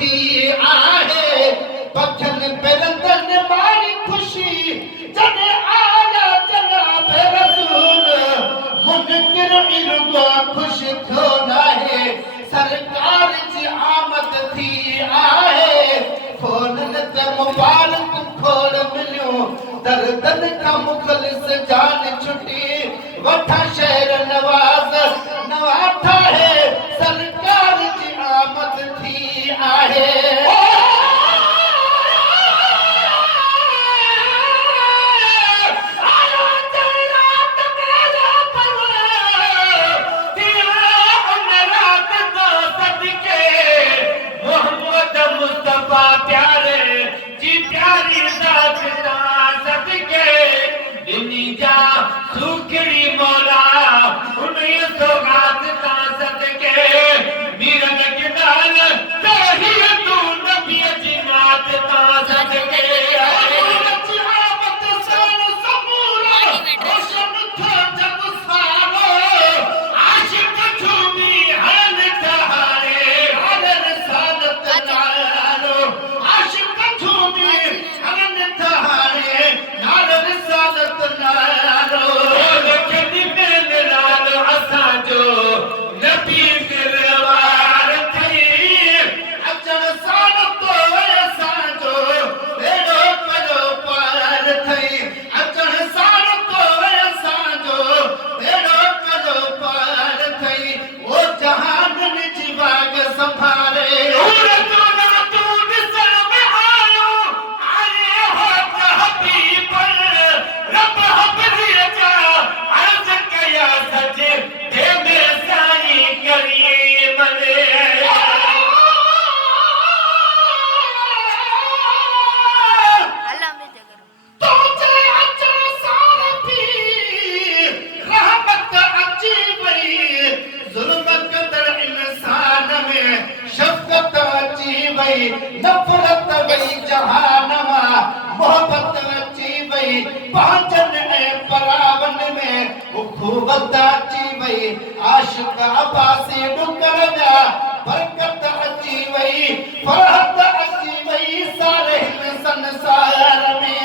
थी आहे पखन परंदन मारी खुशी जने आया जनाब रसूल मुनकिर इरुगो खुश थो नाहे सरकार जी आमद थी आहे खोलन ते मुबारक खोल मिलियो दर्दन का मुखलिस जान छुटी वठा शहर नवाज नवाठा है सरकार जी आमद थी आहे नफरत वई जहानमा मोहब्बत अची वई पांचन ऐं परावन में उखुवत अची वई आशिक अब्बासी डुकर जा बरकत अची वई फरहत अची वई सारे हिन संसार में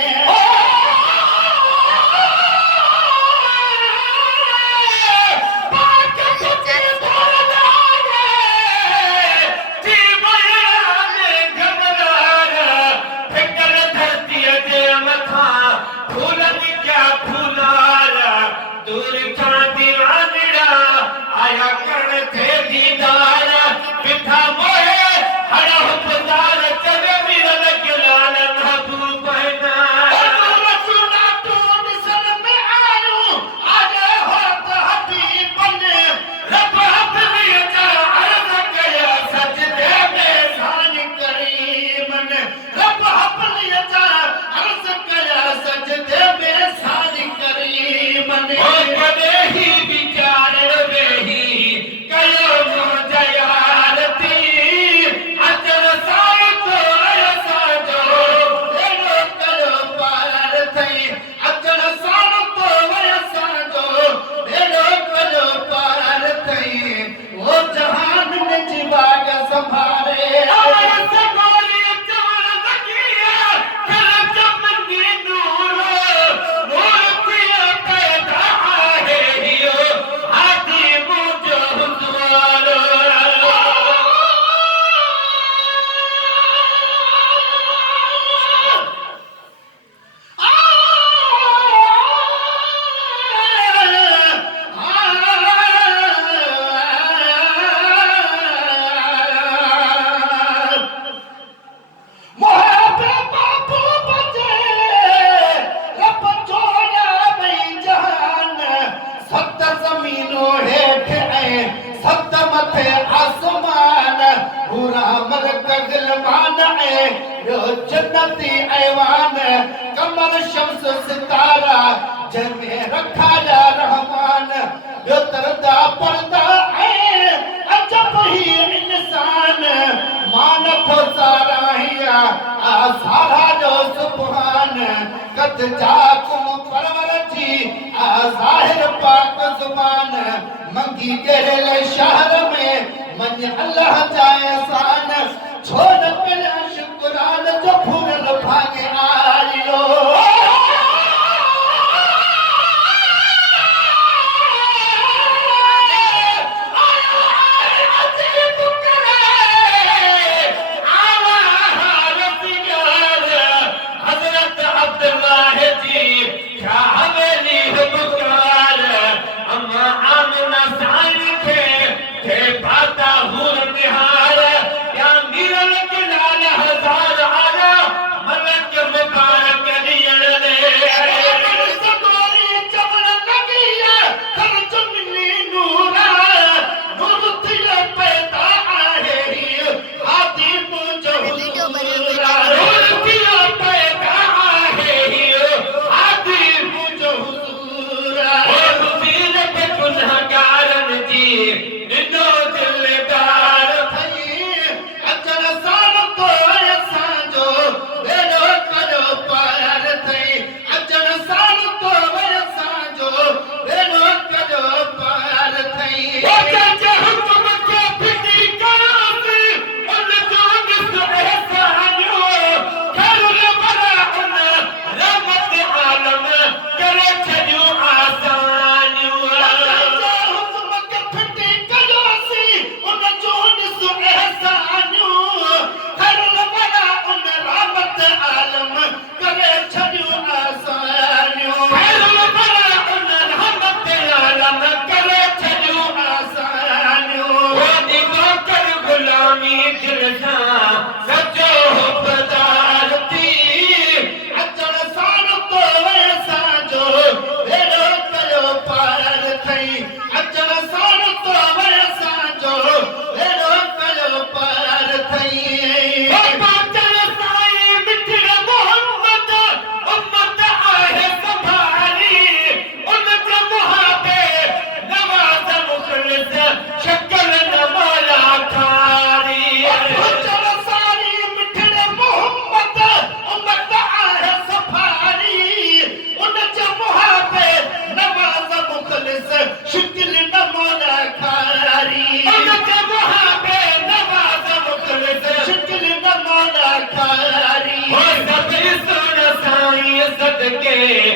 जन्नती ऐवान कमर शम्स सितारा जंहिंमें रखाया रहमान ॿियो तरदा पर्दा ऐं अजब ही इंसान मां नथो साराहिया आसारा जो सुभान कद जाकुम परवर जी ज़ाहिर पाक ज़ुबान मंगी गहल शहर में मन अल्लाह जा एहसान छो न जो फूल भागे आयो के